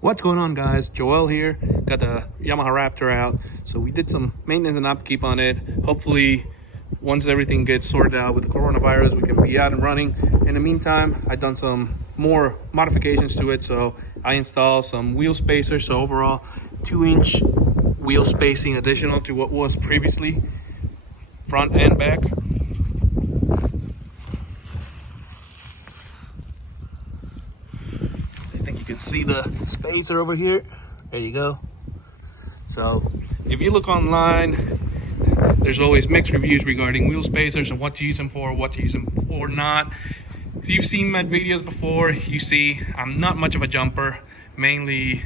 What's going on, guys? Joel here. Got the Yamaha Raptor out, so we did some maintenance and upkeep on it. Hopefully once everything gets sorted out with the coronavirus, we can be out and running. In the meantime, I've done some more modifications to it. So I installed some wheel spacers, so overall 2-inch wheel spacing additional to what was previously front and back. You can see the spacer over here. There you go. So if you look online, there's always mixed reviews regarding wheel spacers and what to use them for, what to use them for not. If you've seen my videos before, you see I'm not much of a jumper. Mainly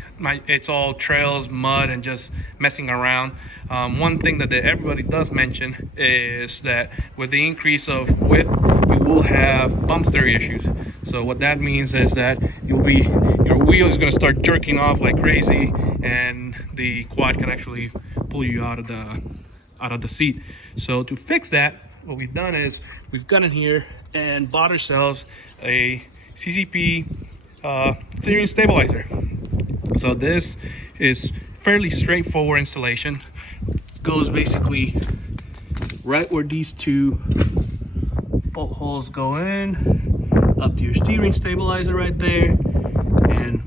it's all trails, mud, and just messing around. One thing that everybody does mention is that with the increase of width, you will have bumpsteer issues. So what that means is that your wheel is going to start jerking off like crazy, and the quad can actually pull you out of the seat. So to fix that, what we've done is we've gone in here and bought ourselves a CCP steering stabilizer. So this is fairly straightforward installation. Goes basically right where these two bolt holes go in, up to your steering stabilizer right there, and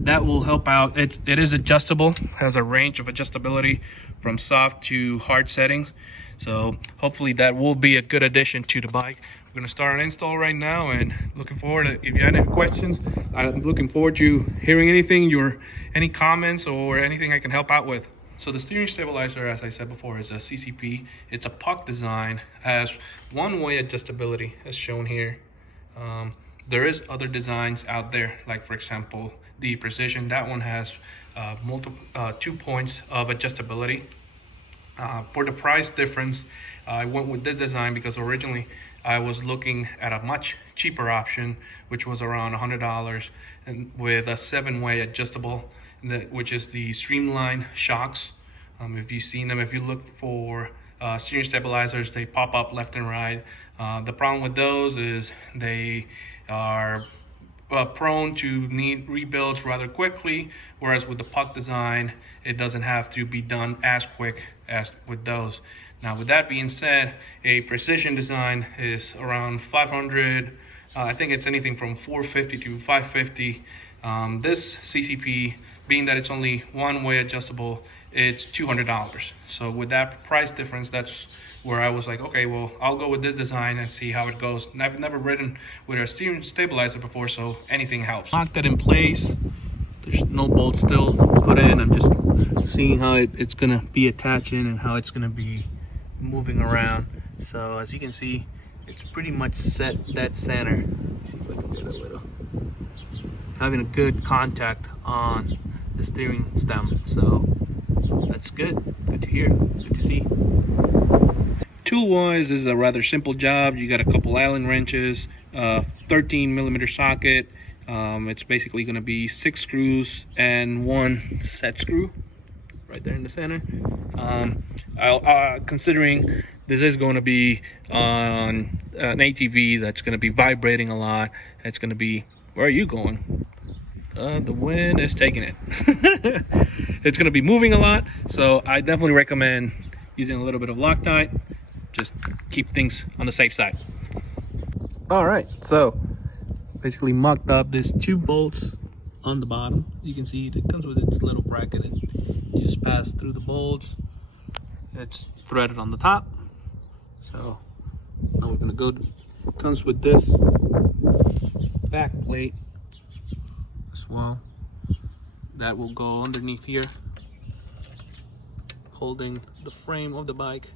that will help out. It is adjustable, has a range of adjustability from soft to hard settings. So hopefully that will be a good addition to the bike. We're going to start an install right now, and looking forward to, if you had any questions, I'm looking forward to hearing any comments or anything I can help out with. So the steering stabilizer, as I said before, is a CCP. It's a puck design, has one-way adjustability as shown here. There is other designs out there, like for example the Precision. That one has 2 points of adjustability. For the price difference, I went with this design because originally I was looking at a much cheaper option, which was around $100, and with a 7-way adjustable, which is the Streamline shocks. If you've seen them, if you look for steering stabilizers, they pop up left and right. The problem with those is they are prone to need rebuilds rather quickly, whereas with the puck design, it doesn't have to be done as quick as with those. Now, with that being said, a Precision design is around 500. I think it's anything from 450 to 550. This CCP, being that it's only one-way adjustable, it's $200. So with that price difference, that's where I was like, okay, well, I'll go with this design and see how it goes. And I've never ridden with a steering stabilizer before, so anything helps. Lock that in place. There's no bolts still put in. I'm just seeing how it's gonna be attaching and how it's gonna be moving around. So as you can see, it's pretty much set dead center. Let's see if I can get a little. Having a good contact on the steering stem, so that's good. Good to hear. Good to see. Tool-wise, this is a rather simple job. You got a couple Allen wrenches, 13mm socket. It's basically going to be 6 screws and 1 set screw right there in the center. Considering this is going to be on an ATV that's going to be vibrating a lot, it's going to be, where are you going? The wind is taking it. It's going to be moving a lot, so I definitely recommend using a little bit of Loctite. Just keep things on the safe side. All right, so basically mocked up. There's 2 bolts on the bottom. You can see it comes with its little bracket, and you just pass through the bolts. It's threaded on the top. So now we're gonna go. It comes with this back plate as well. That will go underneath here, holding the frame of the bike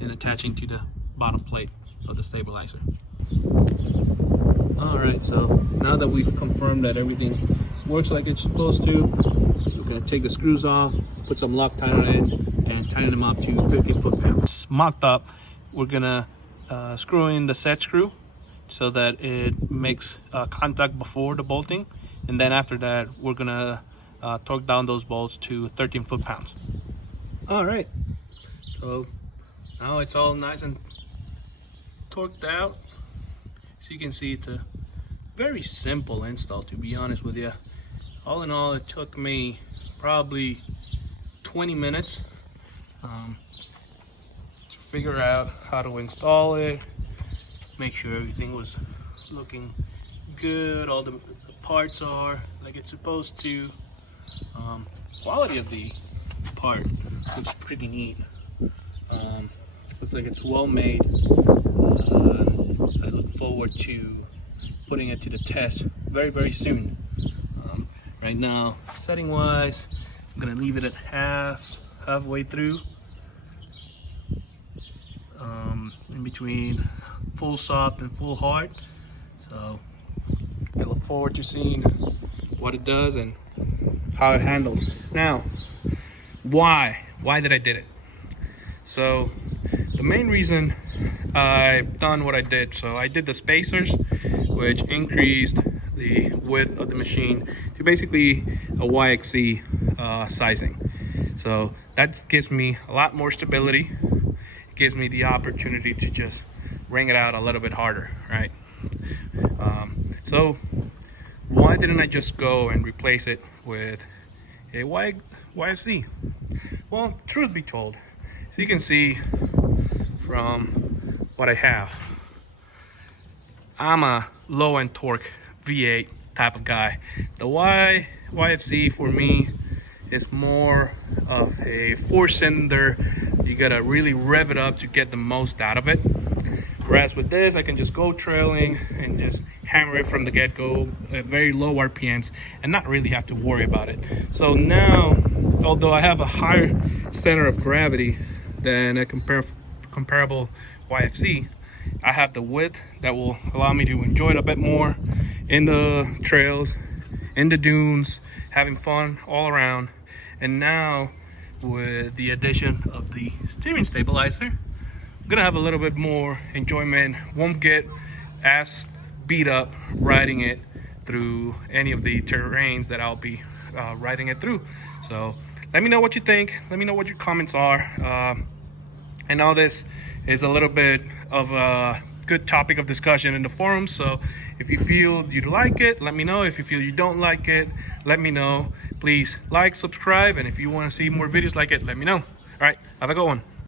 and attaching to the bottom plate of the stabilizer. All right, so now that we've confirmed that everything works like it's supposed to, we're gonna take the screws off, put some Loctite on it, and tighten them up to 15 foot-pounds. Mocked up, we're gonna screw in the set screw so that it makes contact before the bolting, and then after that, we're gonna torque down those bolts to 13 foot-pounds. All right, so now it's all nice and torqued out. So you can see it's a very simple install, to be honest with you. all in all, it took me probably 20 minutes to figure out how to install it, make sure everything was looking good, all the parts are like it's supposed to. Quality of the part looks pretty neat. Looks like it's well made. I look forward to putting it to the test very soon. Right now, setting wise, I'm gonna leave it at halfway through, in between full soft and full hard. So I look forward to seeing what it does and how it handles. Now, why did I did it? So the main reason I've done what I did, so I did the spacers, which increased the width of the machine to basically a YXC sizing. So that gives me a lot more stability. It gives me the opportunity to just wring it out a little bit harder, right? So why didn't I just go and replace it with a YFC? Well, truth be told, so you can see from what I have, I'm a low-end torque V8 type of guy. The YFC for me is more of a 4-cylinder. You gotta really rev it up to get the most out of it. Whereas with this, I can just go trailing and just hammer it from the get-go at very low RPMs and not really have to worry about it. So now, although I have a higher center of gravity than a comparable YFC, I have the width that will allow me to enjoy it a bit more in the trails, in the dunes, having fun all around. And now with the addition of the steering stabilizer, I'm gonna have a little bit more enjoyment. Won't get as beat up riding it through any of the terrains that I'll be riding it through. So let me know what you think. Let me know what your comments are. I know this is a little bit of a good topic of discussion in the forums, so if you feel you'd like it, let me know. If you feel you don't like it, let me know. Please like, subscribe, and if you want to see more videos like it, let me know. All right, have a good one.